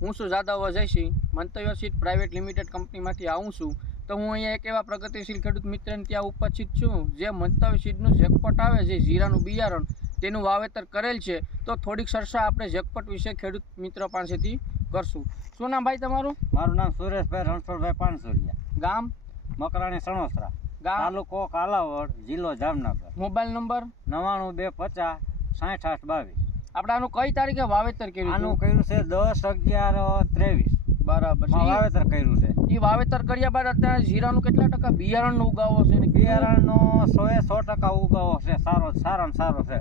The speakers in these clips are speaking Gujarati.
હું છું જાદવ અજયસિંહ, મંતવ્ય સીડ પ્રાઇવેટ લિમિટેડ કંપનીમાંથી આવું છું. તો હું અહીંયા એક એવા પ્રગતિશીલ ખેડૂત મિત્રને ત્યાં ઉપસ્થિત છું જે મંતવ્ય સીડનું જેકપોટ આવે છે, જીરાનું બિયારણ, તેનું વાવેતર કરેલ છે. તો થોડીક ચર્ચા આપણે જેકપોટ વિશે ખેડૂત મિત્ર પાસેથી કરશું. શું નામ ભાઈ તમારું? મારું નામ સુરેશભાઈ રણછોડભાઈ પાનસુરિયા, ગામ? મકરાણી સણોસરા, ગામ? તાલુકો કાલાવડ, જિલ્લો જામનગર. Mobile number? 9250 6822. આપણે આનું કઈ તારીખે વાવેતર કર્યું? આનું કર્યું છે 10/11/23. બરાબર છે. વાવેતર કર્યું છે. એ વાવેતર કર્યા બાદ અત્યારે જીરાનું કેટલા ટકા બિયારણનો ઉગાવો છે? બિયારણનો 100% ઉગાવો છે. સારામાં સારો છે.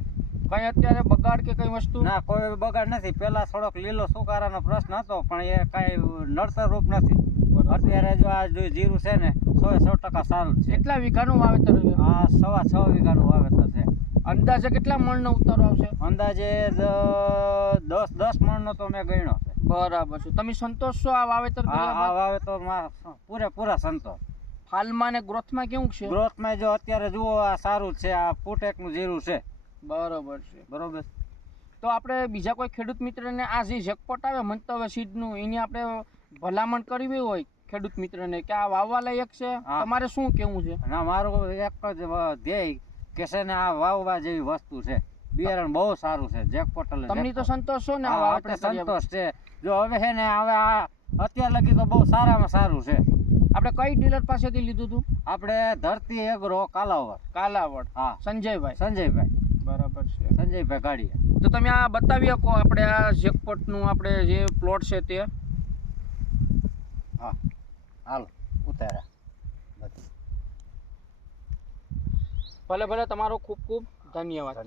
કઈ અત્યારે બગાડ કે કઈ વસ્તુ? ના, કોઈ બગાડ નથી. પેલા થોડોક લીલો સુકારાનો પ્રશ્ન હતો, પણ એ કાંઈ નડતર રૂપ નથી. અત્યારે જો આ જીરું છે ને 100% સારું છે. કેટલા વીઘાનું વાવેતર છે? આ 6.5 વીઘાનું વાવેતર છે. અંદાજે કેટલા મણનો ઉતારો આવશે? અંદાજે 10 મણનો તો મેં ગણ્યો છે. બરાબર છે. તમે સંતોષ છો આ વાવેતર કર્યા આ બાદ? વાવેતરમાં પૂરેપૂરા સંતોષ. હાલમાં ને ગ્રોથમાં કેવું છે? ગ્રોથમાં જો અત્યારે જુઓ આ સારું છે. આ ફૂટેકનું જીરું છે. બરાબર છે. બરોબર. તો આપણે બીજા કોઈ ખેડૂત મિત્રને આ જે જેકપોટ આવે મંતવ્ય સીડનું, એની આપણે ભલામણ કરવી હોય ખેડૂત મિત્રને કે આ વાવવા લાયક છે, તમારે શું કેવું છે? ના, મારું એક જ ધ્યેય કે છે ને આ વાવવા જેવી વસ્તુ છે. બિયારણ બહુ સારું છે. જેકપોટ તમને તો સંતોષ છો ને? આપણે સંતોષ છે. જો હવે છે ને હવે આ અત્યાર લગી તો બહુ સારામાં સારું છે. આપણે કઈ ડીલર પાસેથી લીધું હતું? આપણે ધરતી એગ્રો કાલાવડ. કાલાવડ. હા, સંજયભાઈ. બરાબર છે. સંજયભાઈ ગાડીયા. તો તમે આ બતાવી શકો આપણે આ જેકપોટનું આપણે જે પ્લોટ છે તે? હા, હાલો ઉતાર્યા. ભલે તમારો ખૂબ ખૂબ ધન્યવાદ.